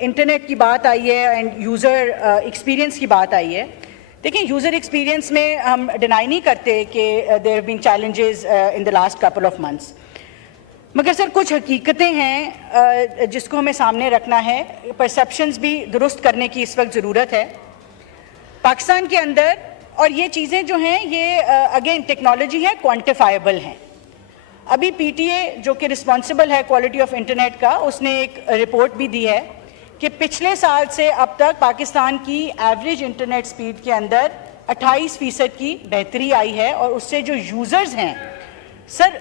Internet کی بات آئی ہے اینڈ یوزر ایکسپیرینس کی بات آئی ہے. دیکھیں یوزر ایکسپیرینس میں ہم ڈینائی نہیں کرتے کہ there have been challenges in the last couple of months, مگر سر کچھ حقیقتیں ہیں جس کو ہمیں سامنے رکھنا ہے. پرسیپشنز بھی درست کرنے کی اس وقت ضرورت ہے پاکستان کے اندر, اور یہ چیزیں جو ہیں یہ اگین ٹیکنالوجی ہے, کوانٹیفائبل ہیں. ابھی پی ٹی اے جو کہ رسپانسبل ہے کوالٹی آف انٹرنیٹ کا, اس نے ایک رپورٹ بھی دی ہے کہ پچھلے سال سے اب تک پاکستان کی ایوریج انٹرنیٹ سپیڈ کے اندر 28% کی بہتری آئی ہے, اور اس سے جو یوزرز ہیں سر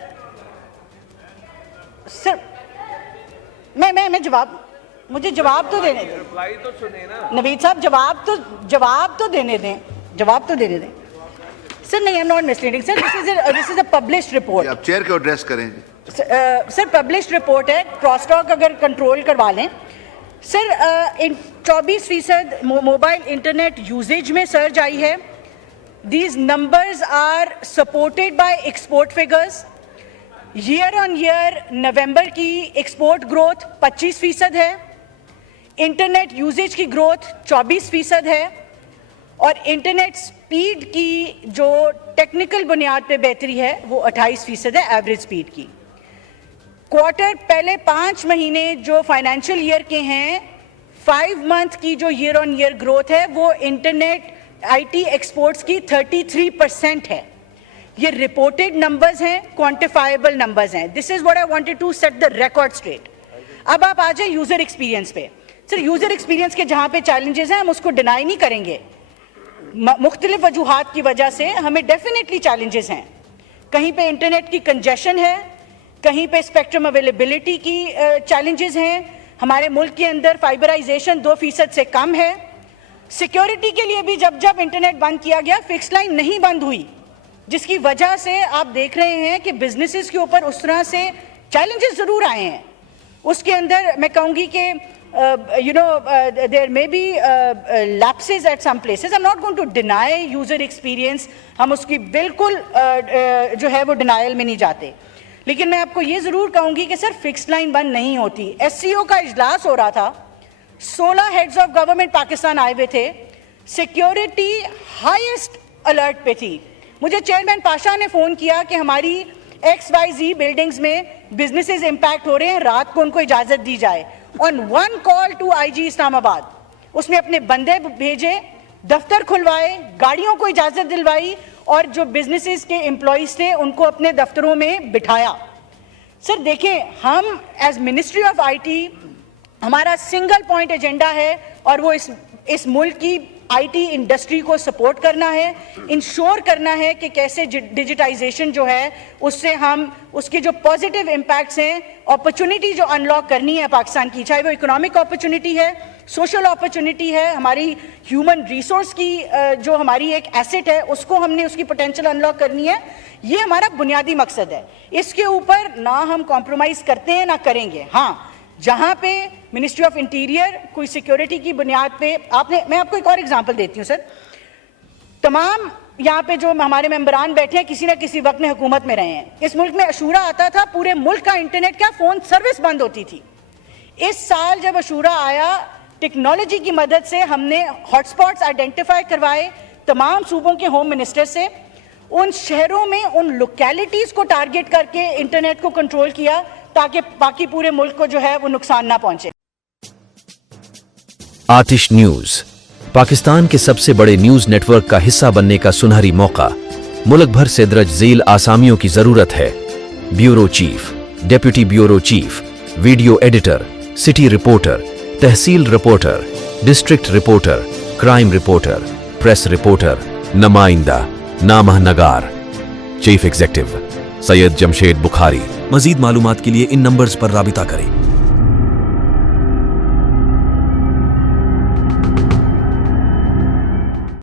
میں مجھے جواب تو دینے دیں نوید صاحب, جواب تو دینے دیں. سر نہیں, I'm not misleading. Sir this is a published report. آپ چیئر کو ایڈریس کریں. سر پبلشڈ رپورٹ ہے, کراس ٹاک اگر کنٹرول کروا لیں. سر 24% موبائل انٹرنیٹ یوزیج میں سرج آئی ہے. These numbers are supported by export figures. Year on year November کی ایکسپورٹ گروتھ 25% ہے, انٹرنیٹ یوزیج کی گروتھ 24% ہے, اور انٹرنیٹ سپیڈ کی جو ٹیکنیکل بنیاد پہ بہتری ہے وہ 28% ہے ایوریج سپیڈ کی. کوارٹر پہلے 5 مہینے جو فائنینشیل ایئر کے ہیں, 5 منتھ کی جو ایئر آن ایئر گروتھ ہے وہ انٹرنیٹ آئی ٹی ایکسپورٹس کی 33% ہے. یہ رپورٹڈ نمبرز ہیں, کوانٹیفائبل نمبرز ہیں. This is what I wanted to set the record straight. اب آپ آ جائیں یوزر ایکسپیرینس پہ. سر یوزر ایکسپیرینس کے جہاں پہ چیلنجز ہیں ہم اس کو ڈینائی نہیں کریں گے, مختلف وجوہات کی وجہ سے ہمیں ڈیفینیٹلی چیلنجز ہیں. کہیں پہ انٹرنیٹ کی کنجیشن ہے, کہیں پہ اسپیکٹرم اویلیبلٹی کی چیلنجز ہیں. ہمارے ملک کے اندر فائبرائزیشن 2% سے کم ہے. سیکیورٹی کے لیے بھی جب انٹرنیٹ بند کیا گیا فکس لائن نہیں بند ہوئی, جس کی وجہ سے آپ دیکھ رہے ہیں کہ بزنسز کے اوپر اس طرح سے چیلنجز ضرور آئے ہیں. اس کے اندر میں کہوں گی کہ there may be lapses at some places. I'm not going to deny user experience. ہم اس کی بالکل جو ہے وہ ڈینائل میں نہیں جاتے, لیکن میں آپ کو یہ ضرور کہوں گی کہ سر فکس لائن بند نہیں ہوتی. ایس سی او کا اجلاس ہو رہا تھا, 16 ہیڈز آف گورنمنٹ پاکستان آئے ہوئے تھے. سیکیورٹی ہائیسٹ الرٹ پہ تھی. مجھے چیئرمین پاشا نے فون کیا کہ ہماری XYZ بلڈنگز میں بزنسز امپیکٹ ہو رہے ہیں, رات کو ان کو اجازت دی جائے. آن ون کال ٹو آئی جی اسلام آباد, اس نے اپنے بندے بھیجے, دفتر کھلوائے, گاڑیوں کو اجازت دلوائی, اور جو بزنسز کے امپلائیز تھے ان کو اپنے دفتروں میں بٹھایا. سر دیکھیں, ہم as ministry of I T ہمارا سنگل پوائنٹ ایجنڈا ہے, اور وہ اس ملک کی آئی ٹی انڈسٹری کو سپورٹ کرنا ہے, انشور کرنا ہے کہ کیسے ڈیجیٹائزیشن جو ہے اس سے ہم اس کے جو پازیٹیو امپیکٹس ہیں, اپرچونٹی جو انلاک کرنی ہے پاکستان کی, چاہے وہ اکنامک اپرچونٹی ہے, سوشل اپرچونٹی ہے, ہماری ہیومن ریسورس کی جو ہماری ایک ایسٹ ہے اس کو ہم نے اس کی پوٹینشیل انلاک کرنی ہے. یہ ہمارا بنیادی مقصد ہے. اس کے اوپر نہ ہم کمپرومائز کرتے ہیں نہ کریں گے. ہاں, جہاں پہ منسٹری آف انٹیریئر کوئی سیکیورٹی کی بنیاد پہ میں آپ کو ایک اور ایگزامپل دیتی ہوں. سر تمام یہاں پہ جو ہمارے ممبران بیٹھے ہیں کسی نہ کسی وقت میں حکومت میں رہے ہیں. اس ملک میں عشورہ آتا تھا, پورے ملک کا انٹرنیٹ کیا فون سروس بند ہوتی تھی. اس سال جب عشورہ آیا, ٹیکنالوجی کی مدد سے ہم نے ہاٹ اسپاٹس آئیڈینٹیفائی کروائے تمام صوبوں کے ہوم منسٹر سے. ان شہروں میں ان لوکیلٹیز کو ٹارگٹ کر کے انٹرنیٹ کو کنٹرول کیا تاکہ باقی پورے ملک کو جو ہے وہ نقصان نہ پہنچے. آتش نیوز پاکستان کے سب سے بڑے نیوز نیٹ ورک کا حصہ بننے کا سنہری موقع. ملک بھر سے درج ذیل آسامیوں کی ضرورت ہے. Bureau chief, deputy bureau chief, video editor, city reporter, tehsil reporter, district reporter, crime reporter, press reporter, نمائندہ, نامہ نگار. Chief executive Syed Jamshed Bukhari. مزید معلومات کے لیے ان نمبرز پر رابطہ کریں.